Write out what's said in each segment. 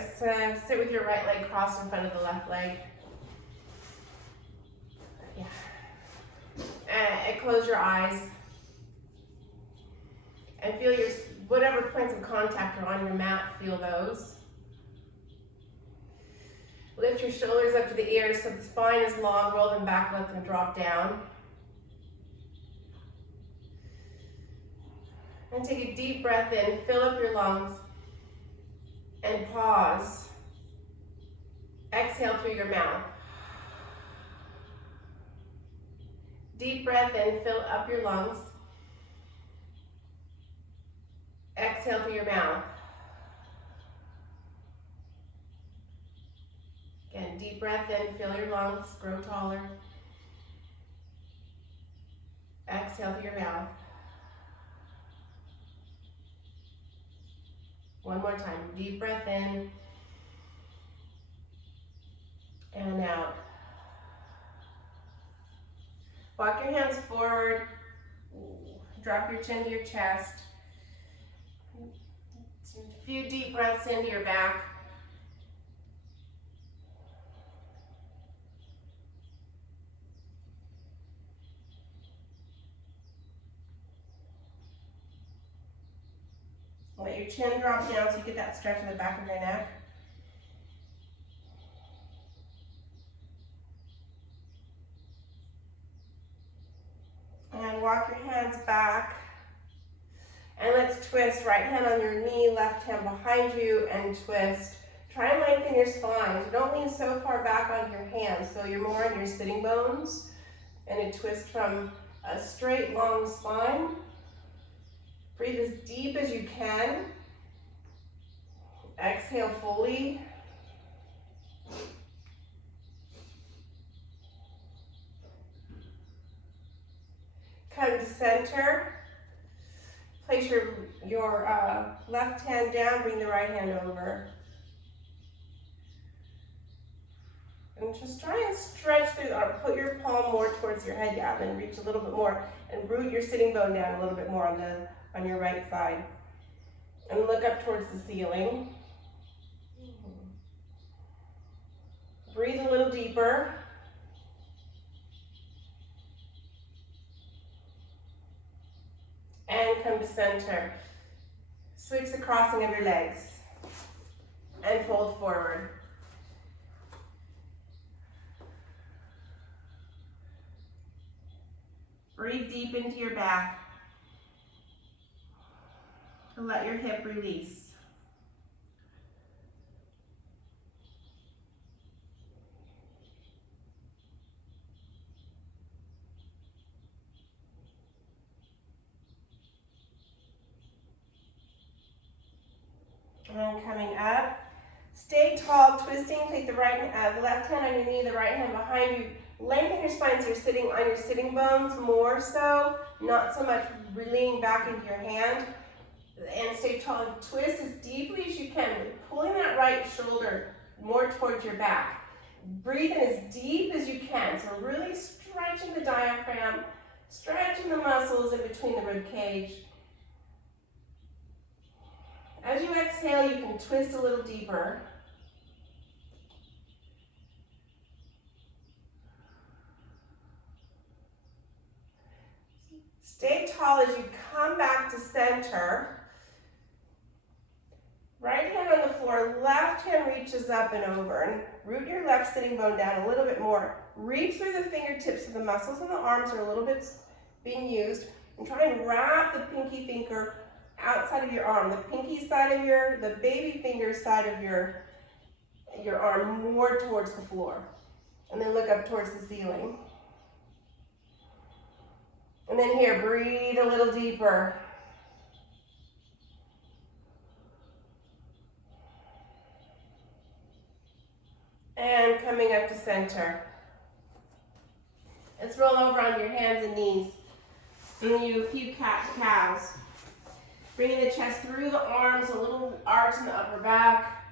sit with your right leg crossed in front of the left leg. Yeah. And close your eyes. And feel your, whatever points of contact are on your mat, feel those. Lift your shoulders up to the ears so the spine is long, roll them back, let them drop down. And take a deep breath in, fill up your lungs, and pause. Exhale through your mouth. Deep breath in, fill up your lungs. Exhale through your mouth. Again, deep breath in, fill your lungs, grow taller. Exhale through your mouth. One more time, deep breath in and out. Walk your hands forward, drop your chin to your chest. A few deep breaths into your back. Let your chin drop down so you get that stretch in the back of your neck. And walk your hands back. And let's twist. Right hand on your knee, left hand behind you, and twist. Try and lengthen your spine. So don't lean so far back on your hands, so you're more on your sitting bones. And a twist from a straight, long spine. Breathe as deep as you can. Exhale fully. Come to center. Place your left hand down, bring the right hand over. And just try and stretch through the arm. Put your palm more towards your head, yeah, and then reach a little bit more. And root your sitting bone down a little bit more on your right side. And look up towards the ceiling. Breathe a little deeper. And come to center. Switch the crossing of your legs. And fold forward. Breathe deep into your back. And let your hip release. And coming up, stay tall, twisting. Take the left hand on your knee, the right hand behind you. Lengthen your spine so you're sitting on your sitting bones more so, not so much leaning back into your hand. And stay tall and twist as deeply as you can, pulling that right shoulder more towards your back. Breathe in as deep as you can. So really stretching the diaphragm, stretching the muscles in between the rib cage. As you exhale, you can twist a little deeper. Stay tall as you come back to center. Right hand on the floor, left hand reaches up and over. And root your left sitting bone down a little bit more. Reach through the fingertips so the muscles in the arms are a little bit being used. And try and wrap the pinky finger outside of your arm. The pinky side of the baby finger side of your arm more towards the floor. And then look up towards the ceiling. And then here, breathe a little deeper. And coming up to center. Let's roll over on your hands and knees. And you do a few cat-cows. Bringing the chest through the arms, a little arch in the upper back.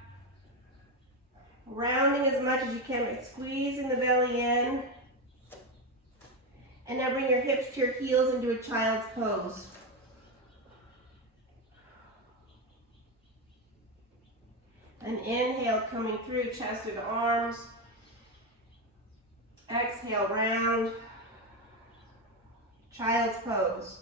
Rounding as much as you can, but squeezing the belly in. And now bring your hips to your heels into a child's pose. An inhale coming through, chest through the arms. Exhale, round. Child's pose.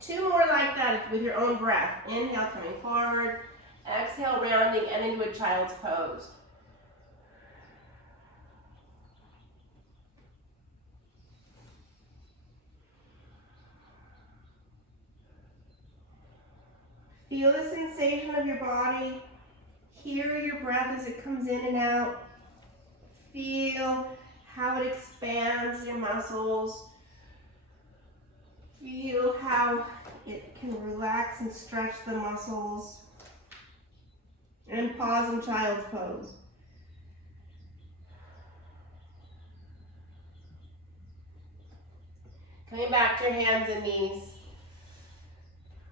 2 more like that with your own breath. Inhale, coming forward. Exhale, rounding, and into a child's pose. Feel the sensation of your body. Hear your breath as it comes in and out. Feel how it expands your muscles. Feel how it can relax and stretch the muscles. And pause in child's pose. Coming back to your hands and knees.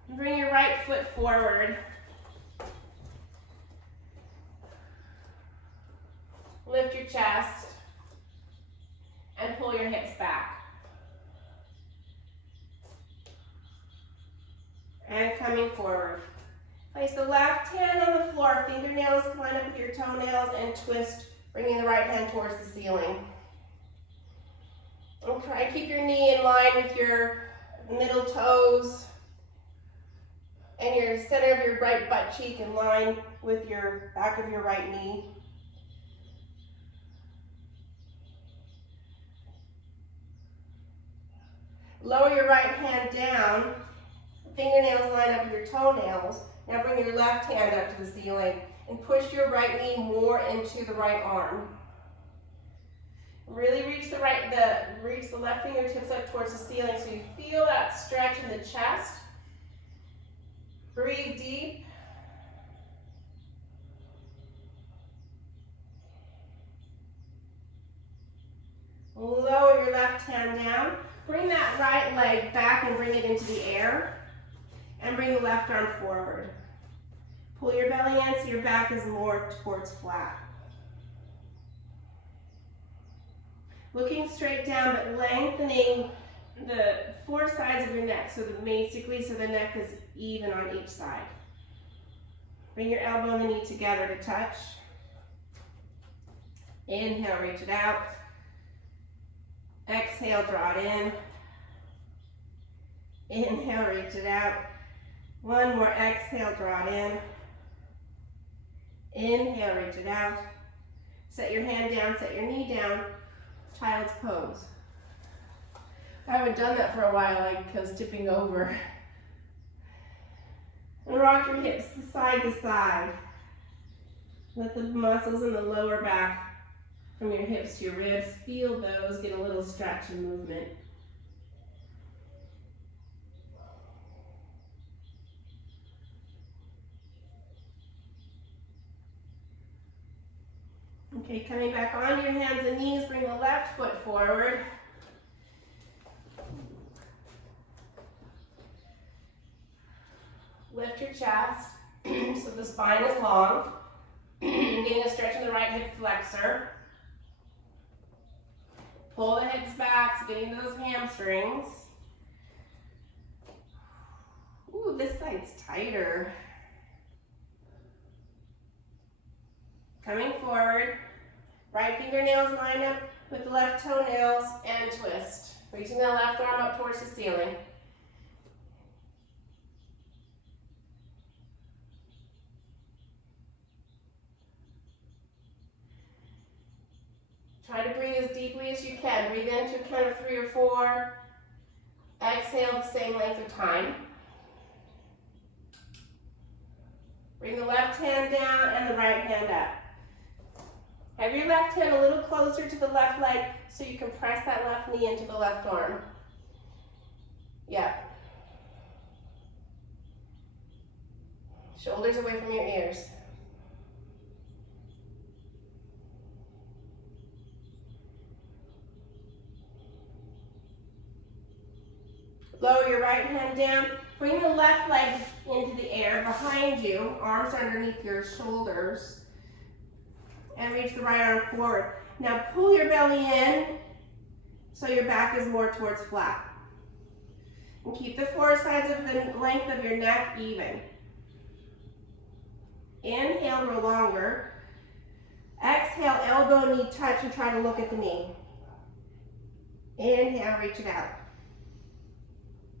Bring your right foot forward. Lift your chest and pull your hips back. And coming forward. Place the left hand on the floor, fingernails line up with your toenails, and twist, bringing the right hand towards the ceiling. And try to keep your knee in line with your middle toes, and your center of your right butt cheek in line with your back of your right knee. Lower your right hand down, fingernails line up with your toenails. Now bring your left hand up to the ceiling and push your right knee more into the right arm. Really reach the left fingertips up towards the ceiling so you feel that stretch in the chest. Breathe deep. Lower your left hand down. Bring that right leg back and bring it into the air. And bring the left arm forward. Pull your belly in so your back is more towards flat. Looking straight down, but lengthening the 4 sides of your neck, so that basically the neck is even on each side. Bring your elbow and the knee together to touch. Inhale, reach it out. Exhale, draw it in. Inhale, reach it out. 1 more, exhale, draw it in. Inhale, reach it out. Set your hand down, set your knee down. Child's pose. I haven't done that for a while, like I was tipping over. And rock your hips side to side. Let the muscles in the lower back from your hips to your ribs, feel those, get a little stretch and movement. Okay, coming back on your hands and knees, bring the left foot forward. Lift your chest so the spine is long. Getting a stretch in the right hip flexor. Pull the hips back, so getting to those hamstrings. Ooh, this side's tighter. Coming forward. Right fingernails line up with the left toenails and twist. Reaching the left arm up towards the ceiling. Try to breathe as deeply as you can. Breathe in to a count of 3 or 4. Exhale the same length of time. Bring the left hand down and the right hand up. Have your left hand a little closer to the left leg so you can press that left knee into the left arm. Yep. Shoulders away from your ears. Lower your right hand down. Bring the left leg into the air behind you. Arms are underneath your shoulders. And reach the right arm forward. Now pull your belly in so your back is more towards flat. And keep the 4 sides of the length of your neck even. Inhale, roll longer. Exhale, elbow, knee touch, and try to look at the knee. Inhale, reach it out.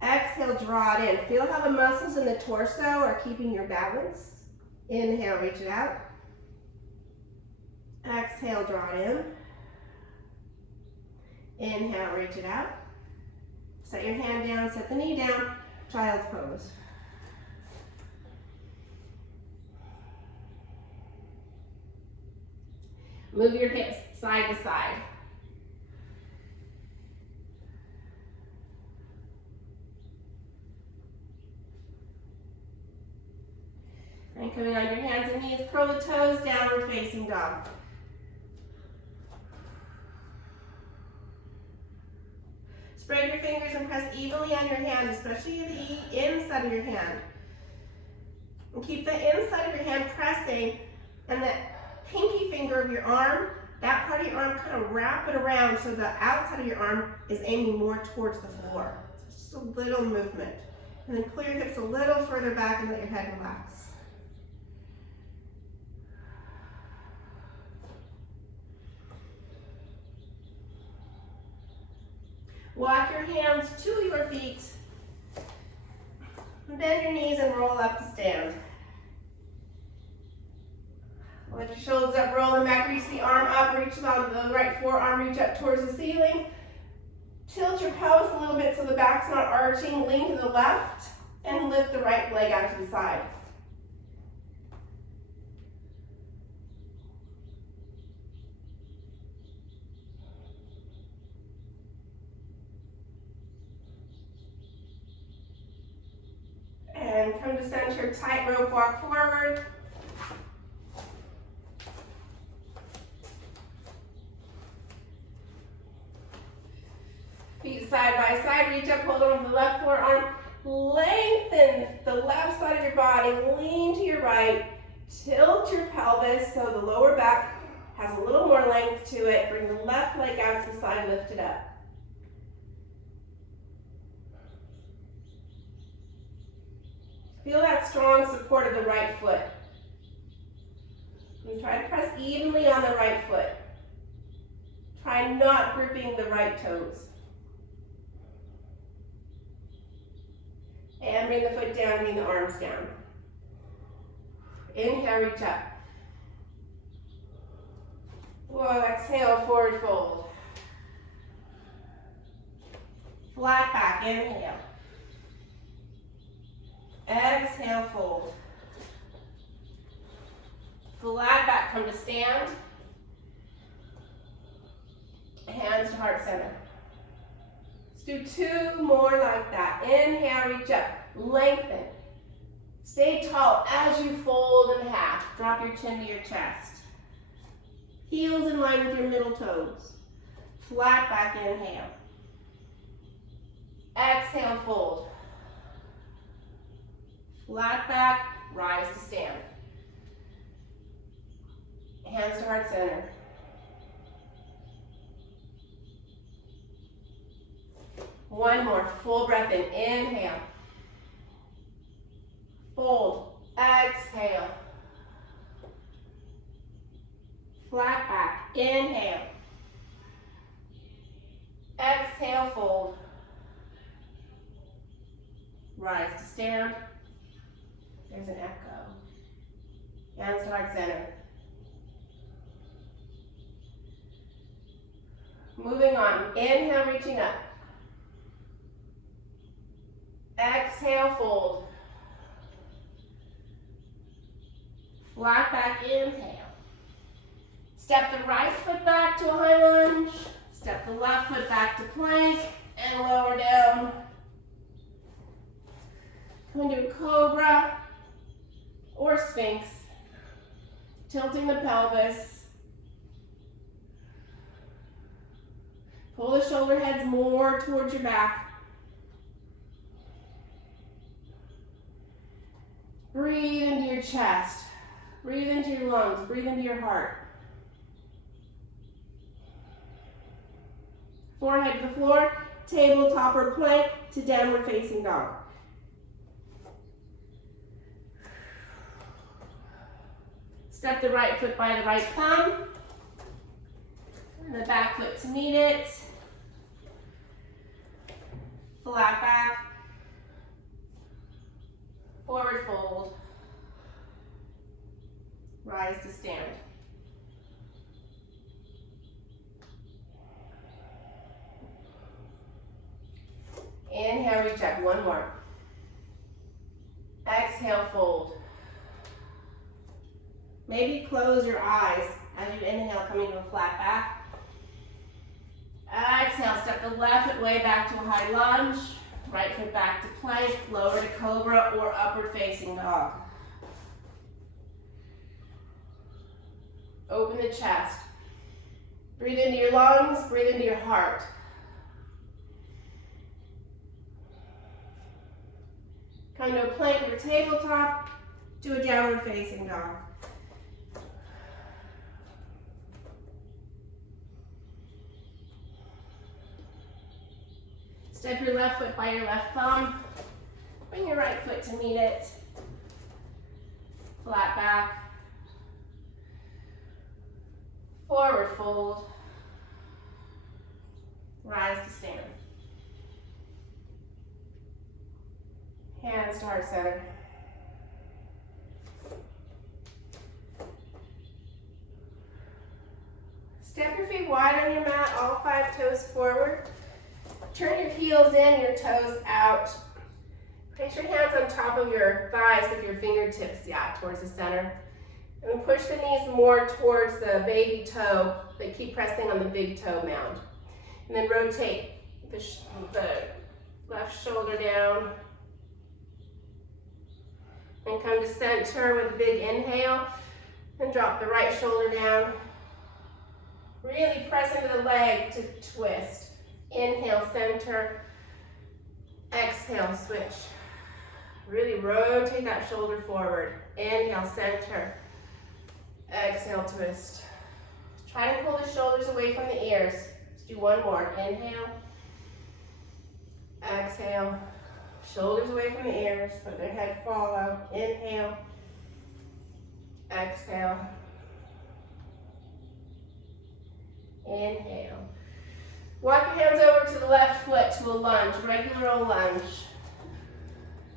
Exhale, draw it in. Feel how the muscles in the torso are keeping your balance. Inhale, reach it out. Exhale, draw it in. Inhale, reach it out. Set your hand down, set the knee down. Child's pose. Move your hips side to side. And coming on your hands and knees, curl the toes, downward facing dog. Spread your fingers and press evenly on your hand, especially the inside of your hand. And keep the inside of your hand pressing, and the pinky finger of your arm, that part of your arm, kind of wrap it around so the outside of your arm is aiming more towards the floor. So just a little movement. And then pull your hips a little further back and let your head relax. Walk your hands to your feet. Bend your knees and roll up to stand. Let your shoulders up, roll them back, reach the arm up, reach on the right forearm, reach up towards the ceiling. Tilt your pelvis a little bit so the back's not arching, lean to the left, and lift the right leg out to the side. And come to center, tightrope walk forward. Feet side by side, reach up, hold on to the left forearm. Lengthen the left side of your body, lean to your right. Tilt your pelvis so the lower back has a little more length to it. Bring the left leg out to the side, lift it up. Feel that strong support of the right foot. And try to press evenly on the right foot. Try not gripping the right toes. And bring the foot down, bring the arms down. Inhale, reach up. Whoa, exhale, forward fold. Flat back, inhale. Exhale, fold. Flat back, come to stand. Hands to heart center. Let's do 2 more like that. Inhale, reach up, lengthen. Stay tall as you fold in half. Drop your chin to your chest. Heels in line with your middle toes. Flat back, inhale. Exhale, fold. Flat back, rise to stand. Hands to heart center. One more, full breath in, inhale. Fold, exhale. Flat back, inhale. Exhale, fold. Rise to stand. There's an echo. Hands to heart center. Moving on, inhale, reaching up. Exhale, fold. Flat back, inhale. Step the right foot back to a high lunge. Step the left foot back to plank and lower down. Come into cobra or sphinx. Tilting the pelvis. Pull the shoulder heads more towards your back. Breathe into your chest. Breathe into your lungs. Breathe into your heart. Forehead to the floor, tabletop or plank to downward facing dog. Step the right foot by the right thumb, and the back foot to meet it. Flat back, forward fold, rise to stand. Inhale, reach up, one more. Exhale, fold. Maybe close your eyes as you inhale, coming to a flat back. Exhale, step the left foot way back to a high lunge. Right foot back to plank, lower to cobra or upward facing dog. Open the chest. Breathe into your lungs, breathe into your heart. Come to a plank or tabletop, to a downward facing dog. Step your left foot by your left thumb. Bring your right foot to meet it. Flat back. Forward fold. Rise to stand. Hands to heart center. Step your feet wide on your mat, all 5 toes forward. Turn your heels in, your toes out. Place your hands on top of your thighs with your fingertips, towards the center. And then push the knees more towards the baby toe, but keep pressing on the big toe mound. And then rotate the left shoulder down. And come to center with a big inhale. And drop the right shoulder down. Really press into the leg to twist. Inhale, center. Exhale, switch. Really rotate that shoulder forward. Inhale, center. Exhale, twist. Try to pull the shoulders away from the ears. Let's do one more. Inhale. Exhale. Shoulders away from the ears. Let their head follow. Inhale. Exhale. Inhale. Walk your hands over to the left foot to a lunge, regular old lunge.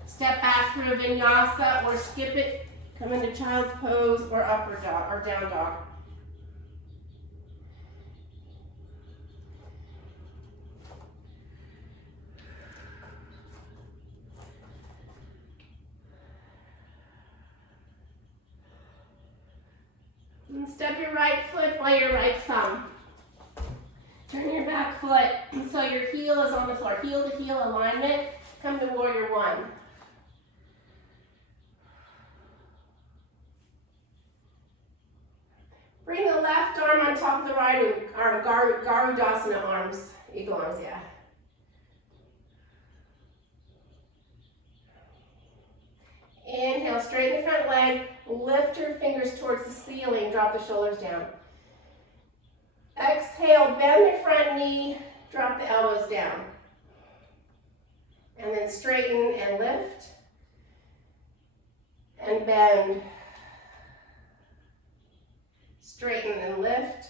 Step back through a vinyasa or skip it. Come into child's pose or upward dog or down dog. And step your right foot by your right thumb. Turn your back foot so your heel is on the floor. Heel to heel alignment. Come to warrior one. Bring the left arm on top of the right arm. Garudasana arms. Eagle arms, yeah. Inhale, straighten the front leg. Lift your fingers towards the ceiling. Drop the shoulders down. Exhale, bend the front knee, drop the elbows down. And then straighten and lift. And bend. Straighten and lift.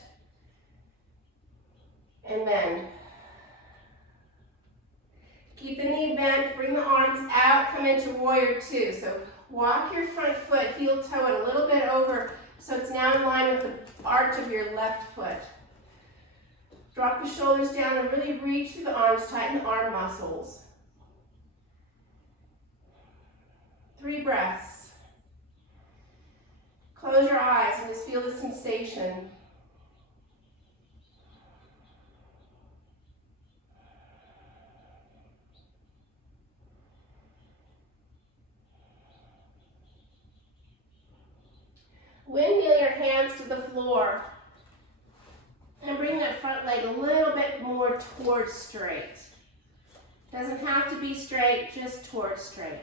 And bend. Keep the knee bent, bring the arms out, come into warrior two. So walk your front foot, heel toe it a little bit over so it's now in line with the arch of your left foot. Drop the shoulders down and really reach through the arms, tighten the arm muscles. 3 breaths. Close your eyes and just feel the sensation. Windmill your hands to the floor. And bring that front leg a little bit more towards straight. Doesn't have to be straight, just towards straight.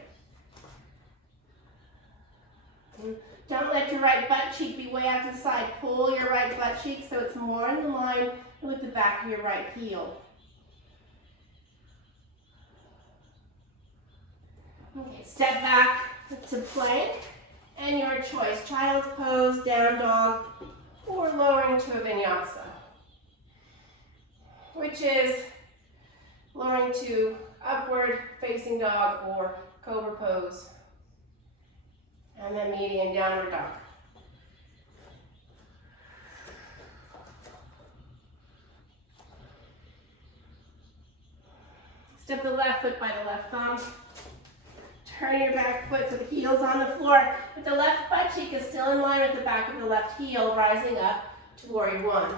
Don't let your right butt cheek be way out to the side. Pull your right butt cheek so it's more in line with the back of your right heel. Okay, step back to plank. And your choice, child's pose, down dog, or lowering to a vinyasa, which is lowering to upward facing dog or cobra pose, and then median downward dog. Step the left foot by the left thumb. Turn your back foot so the heel's on the floor, but the left butt cheek is still in line with the back of the left heel, rising up to warrior one.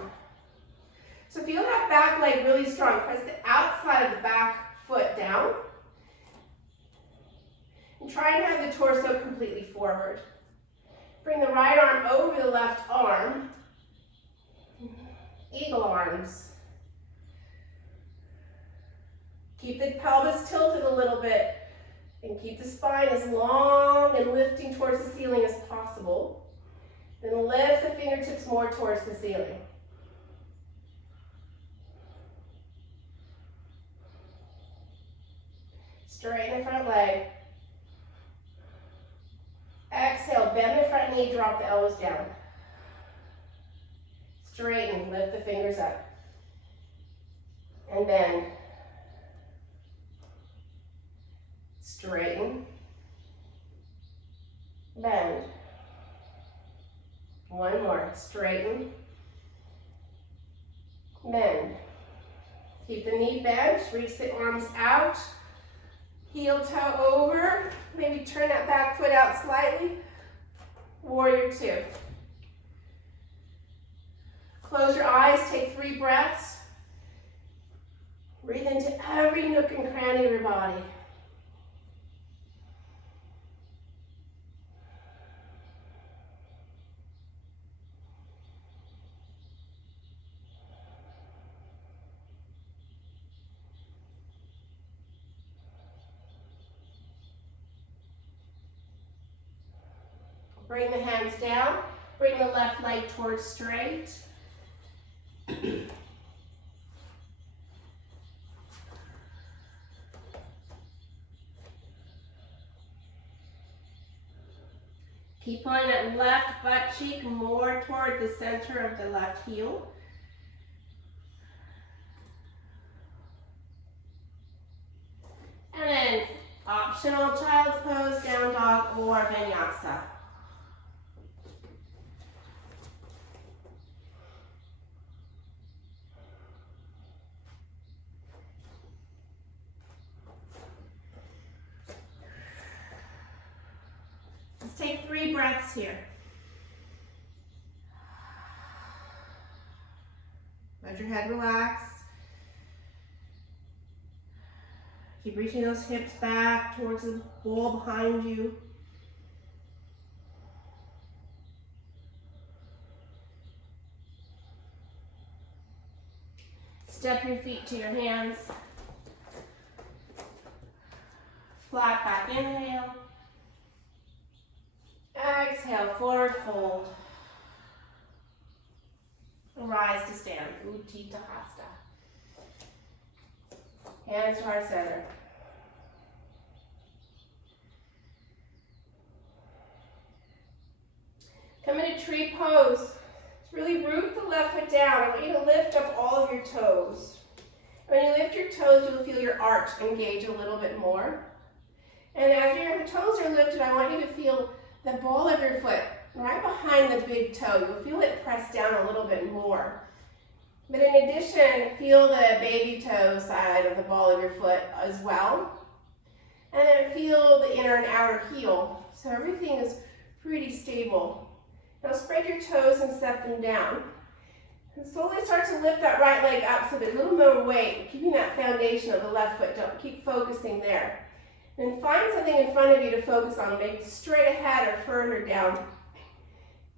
So feel that back leg really strong. Press the outside of the back foot down. And try and have the torso completely forward. Bring the right arm over the left arm. Eagle arms. Keep the pelvis tilted a little bit. And keep the spine as long and lifting towards the ceiling as possible. Then lift the fingertips more towards the ceiling. Straighten the front leg. Exhale, bend the front knee, drop the elbows down. Straighten, lift the fingers up. And bend. Straighten, bend. One more, straighten, bend. Keep the knee bent, reach the arms out, heel toe over, maybe turn that back foot out slightly, warrior two. Close your eyes, take 3 breaths. Breathe into every nook and cranny of your body. Bring the hands down, bring the left leg towards straight. Keep pulling that left butt cheek more toward the center of the left heel. And then optional child's pose, down dog, or vinyasa. Take 3 breaths here. Let your head relax. Keep reaching those hips back towards the wall behind you. Step your feet to your hands. Flat back inhale. Exhale, forward fold. Rise to stand, Utthita Hasta. Hands to heart center. Come into tree pose. Just really root the left foot down. I want you to lift up all of your toes. When you lift your toes, you'll feel your arch engage a little bit more. And as your toes are lifted, I want you to feel the ball of your foot right behind the big toe. You'll feel it press down a little bit more. But in addition, feel the baby toe side of the ball of your foot as well. And then feel the inner and outer heel. So everything is pretty stable. Now spread your toes and step them down. And slowly start to lift that right leg up so there's a little more weight, keeping that foundation of the left foot. Don't keep focusing there. Then find something in front of you to focus on, maybe straight ahead or further down.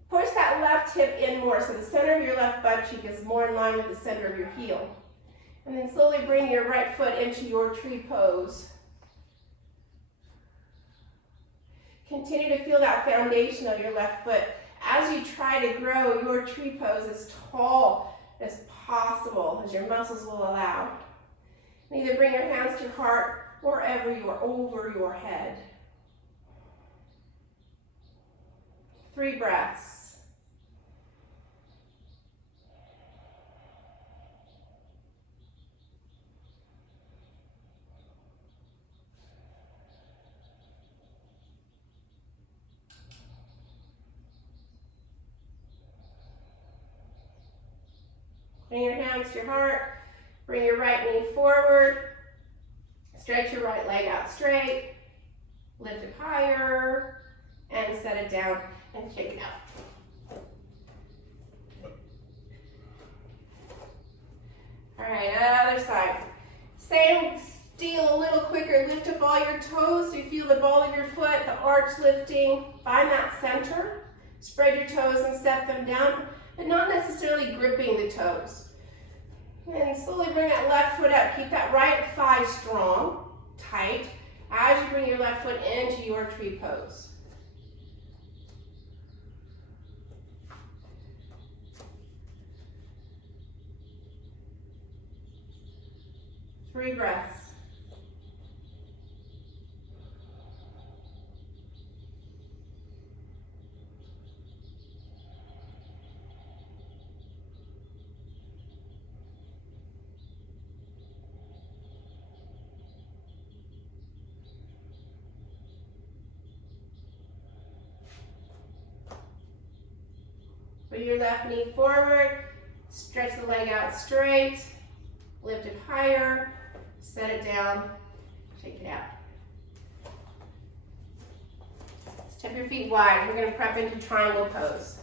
Push that left hip in more so the center of your left butt cheek is more in line with the center of your heel. And then slowly bring your right foot into your tree pose. Continue to feel that foundation of your left foot as you try to grow your tree pose as tall as possible, as your muscles will allow. And either bring your hands to your heart wherever you are, over your head. 3 breaths. Bring your hands to your heart. Bring your right knee forward. Stretch your right leg out straight. Lift it higher and set it down and shake it out. All right, other side. Same deal, a little quicker. Lift up all your toes so you feel the ball of your foot, the arch lifting. Find that center. Spread your toes and step them down, but not necessarily gripping the toes. And slowly bring that left foot up. Keep that right thigh strong, tight, as you bring your left foot into your tree pose. Three breaths. Bring your left knee forward, stretch the leg out straight, lift it higher, set it down, shake it out. Step your feet wide. We're going to prep into triangle pose.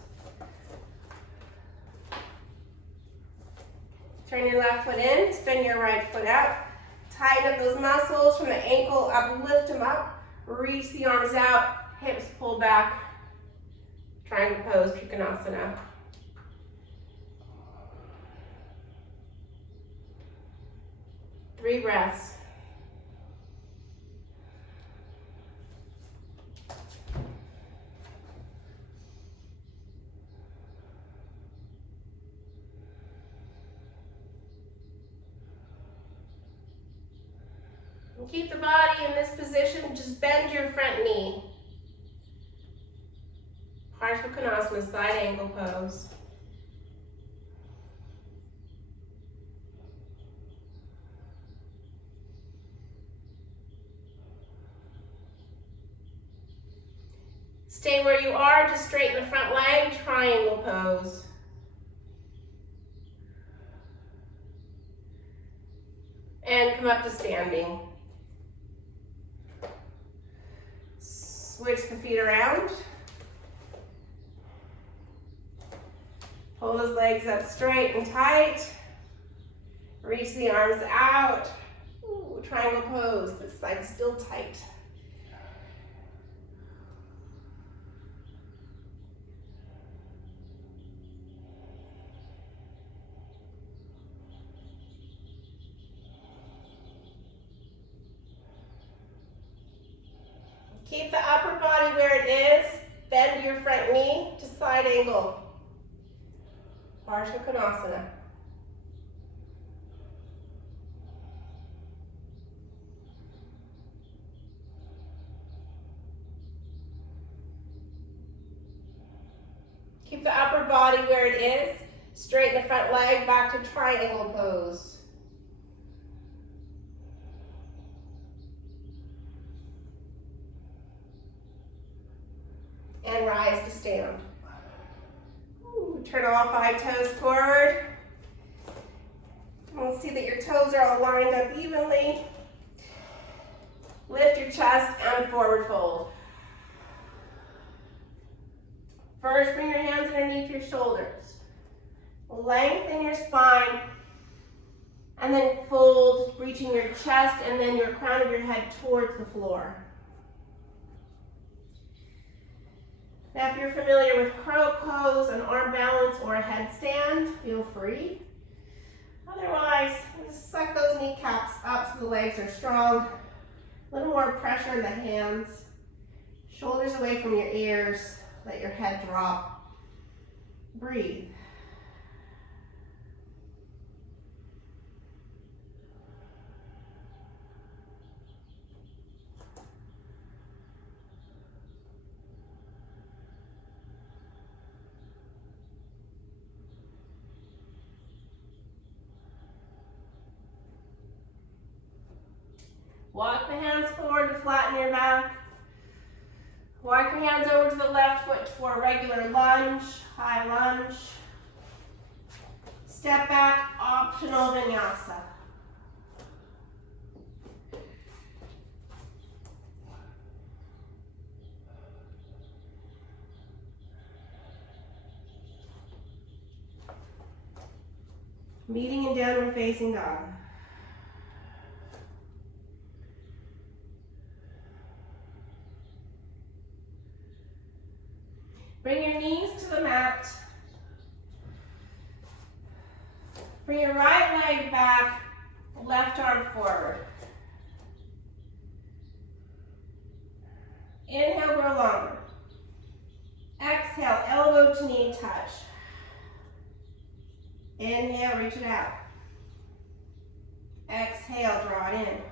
Turn your left foot in, spin your right foot out. Tighten up those muscles from the ankle up, lift them up, reach the arms out, hips pull back. Triangle pose, Trikonasana. Three breaths. And keep the body in this position, just bend your front knee. Parsva Konasana, side angle pose. Stay where you are, just straighten the front leg, triangle pose. And come up to standing. Switch the feet around. Pull those legs up straight and tight. Reach the arms out. Ooh, triangle pose. This side's still tight. Keep the upper body where it is. Bend your front knee to side angle. Parsva Konasana. Keep the upper body where it is. Straighten the front leg back to triangle pose. And rise to stand. Ooh, turn all 5 toes forward. We'll see that your toes are all lined up evenly. Lift your chest and forward fold. First, bring your hands underneath your shoulders. Lengthen your spine. And then fold, reaching your chest and then your crown of your head towards the floor. Now, if you're familiar with crow pose, an arm balance, or a headstand, feel free. Otherwise, just suck those kneecaps up so the legs are strong. A little more pressure in the hands. Shoulders away from your ears. Let your head drop. Breathe. Walk the hands forward to flatten your back. Walk your hands over to the left foot for a regular lunge, high lunge. Step back, optional vinyasa. Meeting in downward facing dog. Bring your knees to the mat. Bring your right leg back, left arm forward. Inhale, grow longer. Exhale, elbow to knee touch. Inhale, reach it out. Exhale, draw it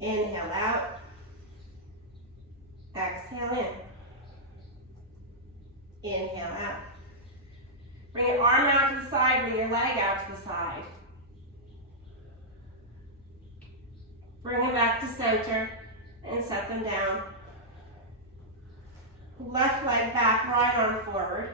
in. Inhale out. Exhale in. Inhale out. Bring your arm out to the side, bring your leg out to the side. Bring them back to center and set them down. Left leg back, right arm forward.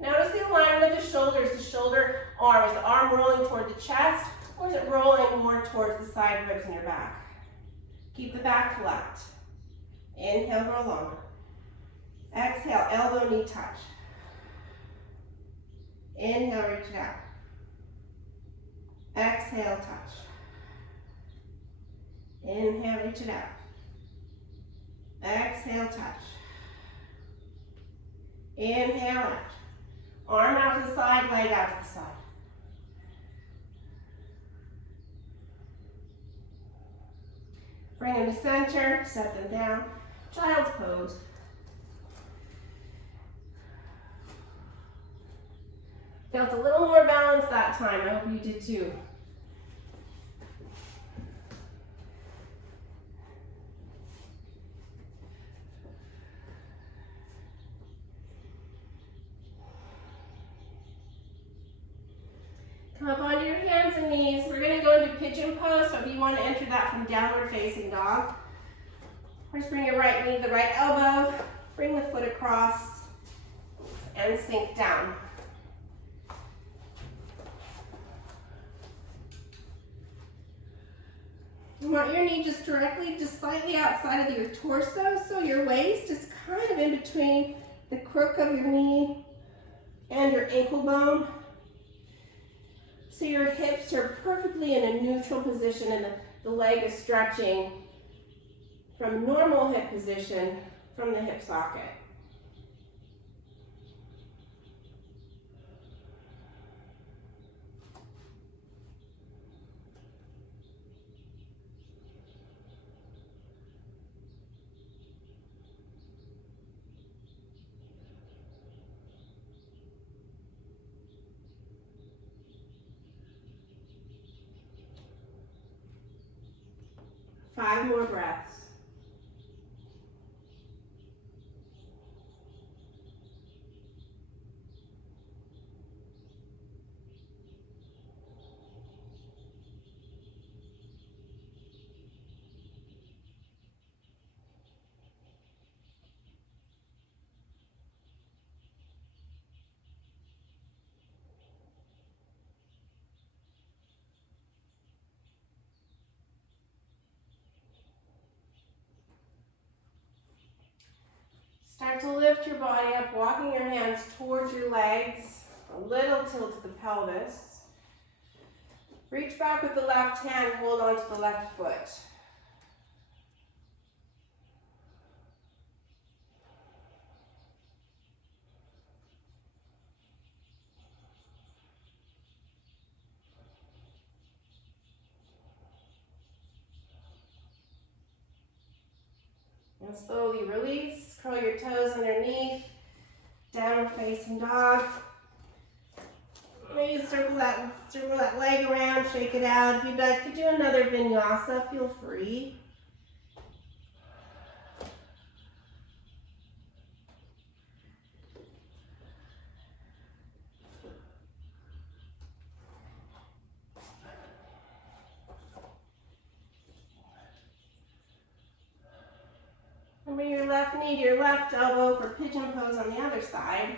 Notice the alignment of the shoulders, the shoulder arm. Is the arm rolling toward the chest, or is it rolling more towards the side ribs in your back? Keep the back flat. Inhale, grow longer. Exhale, elbow, knee touch. Inhale, reach it out. Exhale, touch. Inhale, reach it out. Exhale, touch. Inhale, out. Arm out to the side, leg out to the side. Bring them to center, set them down. Child's pose. Felt a little more balanced that time. I hope you did too. Come up onto your hands and knees. We're going to go into pigeon pose, so if you want to enter that from downward facing dog, just bring your right knee to the right elbow, bring the foot across, and sink down. You want your knee just directly, just slightly outside of your torso, so your waist is kind of in between the crook of your knee and your ankle bone. So your hips are perfectly in a neutral position and the leg is stretching from normal hip position from the hip socket. Five more breaths. Start to lift your body up, walking your hands towards your legs, a little tilt to the pelvis. Reach back with the left hand, hold on to the left foot. And slowly release, curl your toes underneath, downward facing dog. Maybe circle that leg around, shake it out. If you'd like to do another vinyasa, feel free. bring your left knee to your left elbow for pigeon pose on the other side.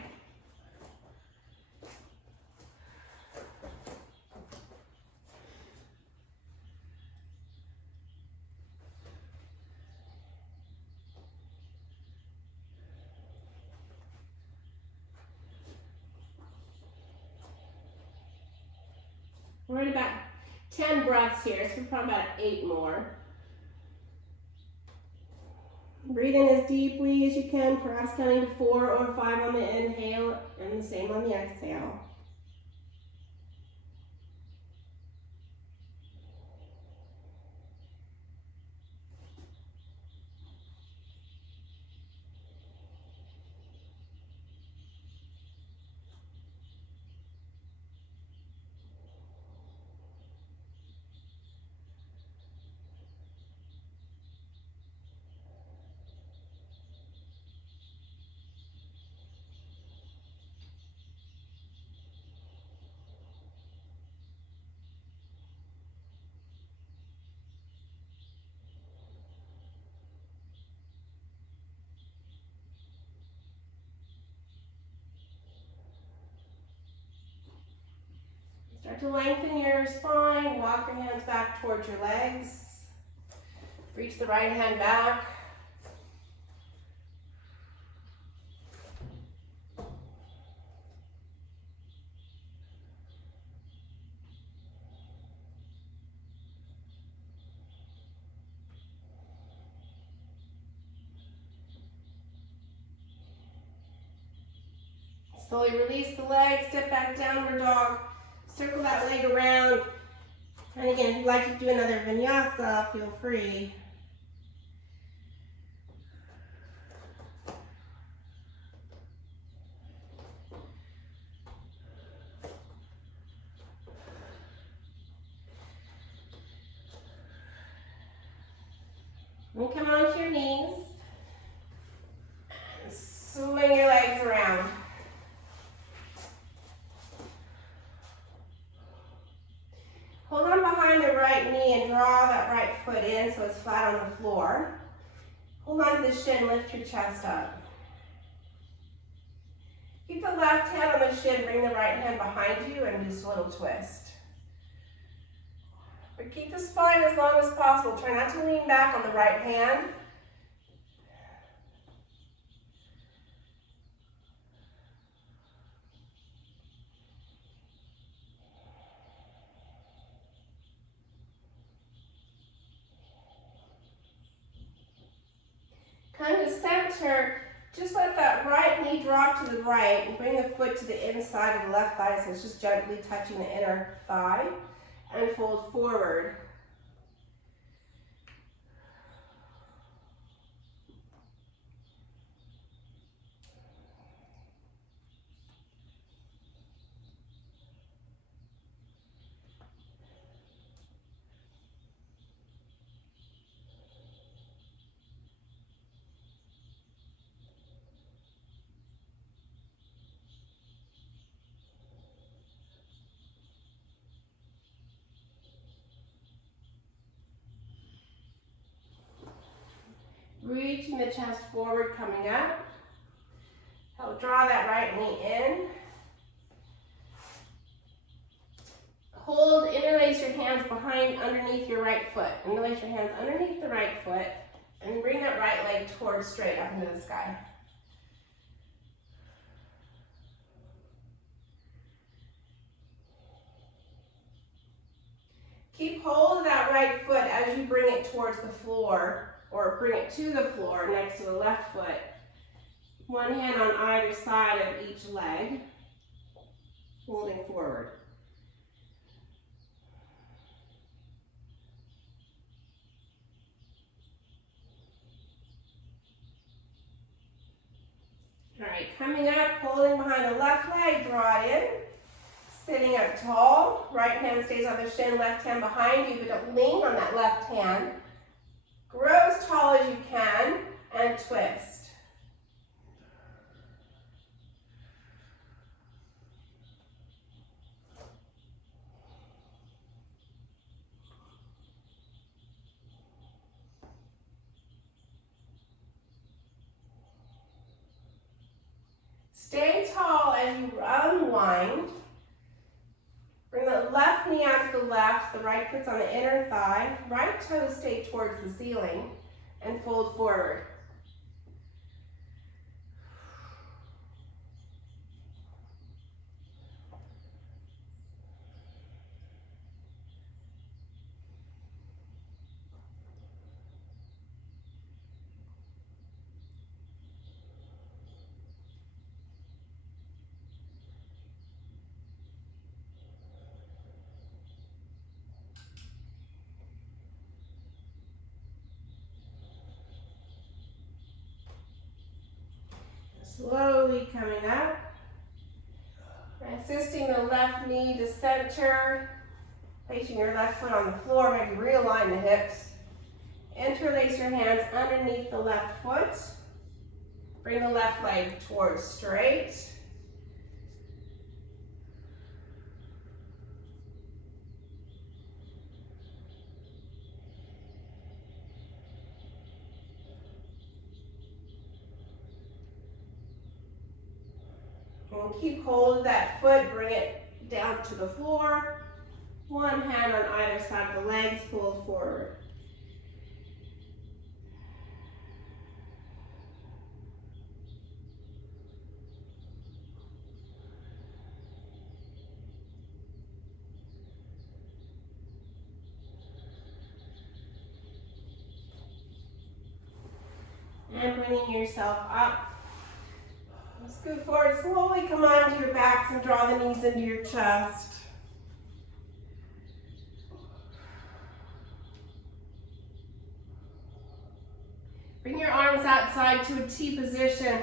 We're at about 10 breaths here, so we're probably about 8 more. Breathe in as deeply as you can, perhaps counting to 4 or 5 on the inhale and the same on the exhale. Start to lengthen your spine, walk your hands back towards your legs. Reach the right hand back. Slowly release the leg, step back, downward dog. Circle that leg around. And again, if you'd like to do another vinyasa, feel free. And come onto your knees. And swing your legs around. Hold on behind the right knee and draw that right foot in so it's flat on the floor. Hold on to the shin, lift your chest up. Keep the left hand on the shin, bring the right hand behind you and just a little twist. But keep the spine as long as possible. Try not to lean back on the right hand. Come to center, just let that right knee drop to the right and bring the foot to the inside of the left thigh so it's just gently touching the inner thigh and fold forward. Reaching the chest forward, coming up. Help draw that right knee in. Hold, interlace your hands underneath your right foot. Interlace your hands underneath the right foot and bring that right leg towards straight up into the sky. Keep hold of that right foot as you bring it towards the floor or bring it to the floor next to the left foot. One hand on either side of each leg, holding forward. All right, coming up, holding behind the left leg, draw it in. Sitting up tall, right hand stays on the shin, left hand behind you, but don't lean on that left hand. Grow as tall as you can and twist. as you unwind, bring the left knee out to the left, the right foot's on the inner thigh, right toes stay towards the ceiling, and fold forward. Slowly coming up, assisting the left knee to center, placing your left foot on the floor, maybe realign the hips. Interlace your hands underneath the left foot. Bring the left leg towards straight. And keep hold of that foot, bring it down to the floor. One hand on either side of the legs, fold forward. And bringing yourself up. Scoot forward, slowly come onto your backs and draw the knees into your chest. Bring your arms outside to a T position.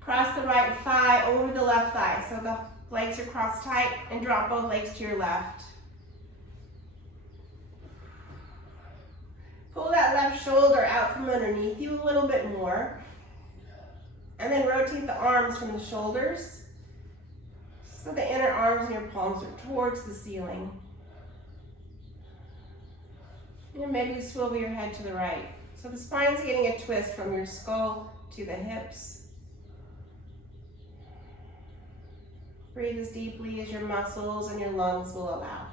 Cross the right thigh over the left thigh. So the legs are crossed tight, and drop both legs to your left. Pull that left shoulder out from underneath you a little bit more. And then rotate the arms from the shoulders so the inner arms and your palms are towards the ceiling. And maybe swivel your head to the right. So the spine's getting a twist from your skull to the hips. Breathe as deeply as your muscles and your lungs will allow.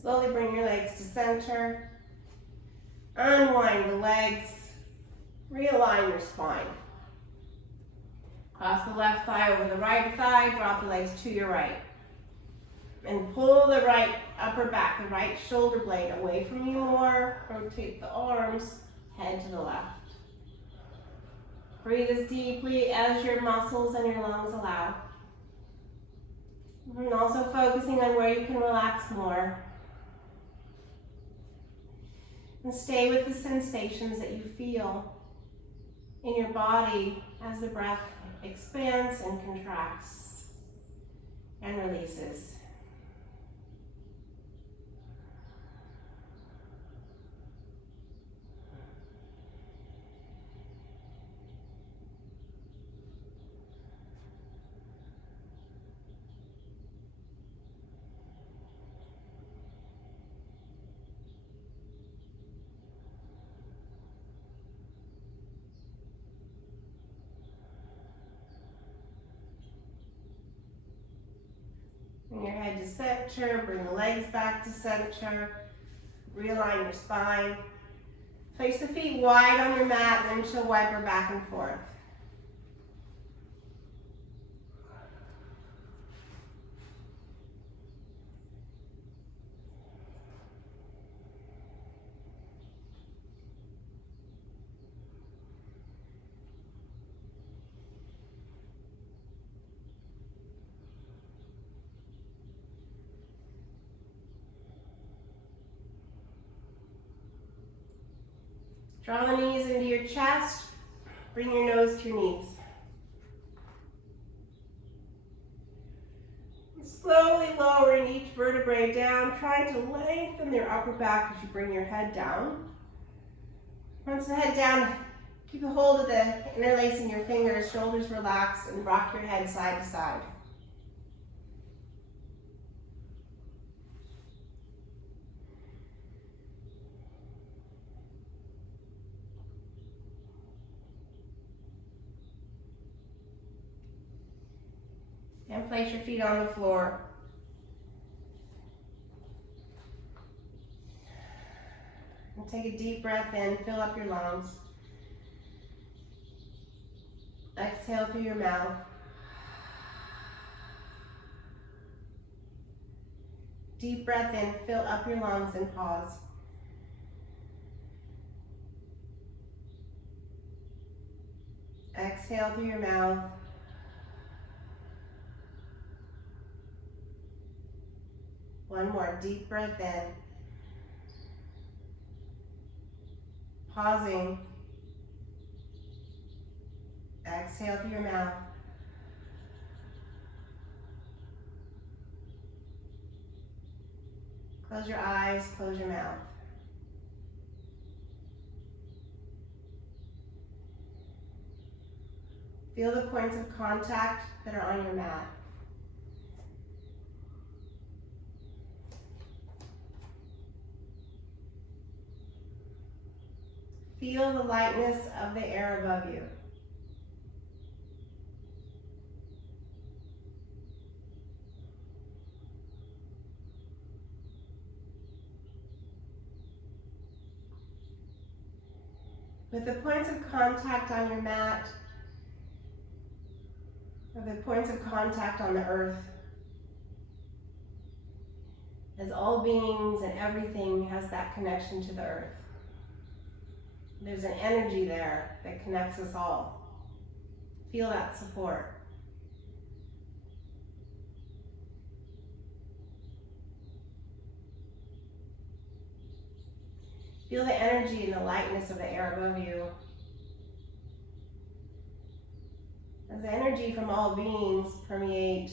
Slowly bring your legs to center. Unwind the legs. Realign your spine. Cross the left thigh over the right thigh. Drop the legs to your right. And pull the right upper back, the right shoulder blade away from you more. Rotate the arms, head to the left. Breathe as deeply as your muscles and your lungs allow. And also focusing on where you can relax more. And stay with the sensations that you feel in your body as the breath expands and contracts and releases. Bring your head to center, bring the legs back to center, realign your spine. Place the feet wide on your mat, windshield wiper back and forth. Draw the knees into your chest. Bring your nose to your knees. Slowly lowering each vertebrae down, trying to lengthen your upper back as you bring your head down. Once the head down, Keep a hold of the interlacing your fingers, shoulders relaxed, and rock your head side to side. And place your feet on the floor. And take a deep breath in, fill up your lungs. Exhale through your mouth. Deep breath in, fill up your lungs and pause. Exhale through your mouth. One more deep breath in. Pausing. Exhale through your mouth. Close your eyes, close your mouth. Feel the points of contact that are on your mat. Feel the lightness of the air above you. With the points of contact on your mat, or the points of contact on the earth, as all beings and everything has that connection to the earth. There's an energy there that connects us all. Feel that support. Feel the energy and the lightness of the air above you. As the energy from all beings permeate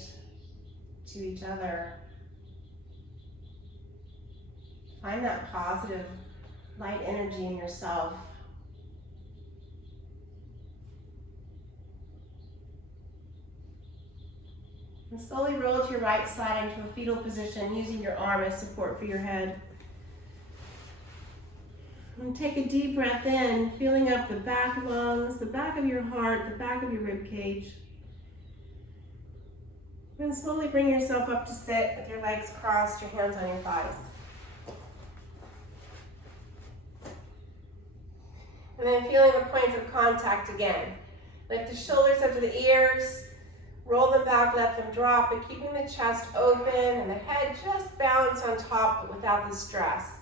to each other, find that positive light energy in yourself. And slowly roll to your right side into a fetal position using your arm as support for your head. And take a deep breath in, feeling up the back lungs, the back of your heart, the back of your rib cage. And slowly bring yourself up to sit with your legs crossed, your hands on your thighs. And then feeling the points of contact again. Lift the shoulders up to the ears, roll them back, let them drop, but keeping the chest open and the head just balanced on top but without the stress.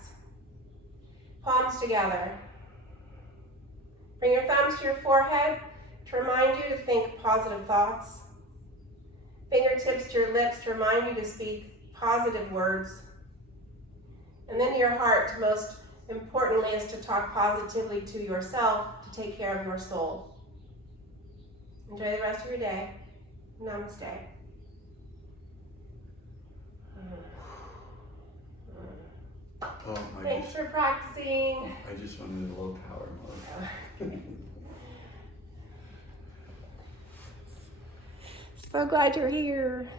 Palms together. Bring your thumbs to your forehead to remind you to think positive thoughts. Fingertips to your lips to remind you to speak positive words. And then your heart, most importantly, is to talk positively to yourself to take care of your soul. Enjoy the rest of your day. Namaste. Thanks for practicing. I just wanted a low power mode. So glad you're here.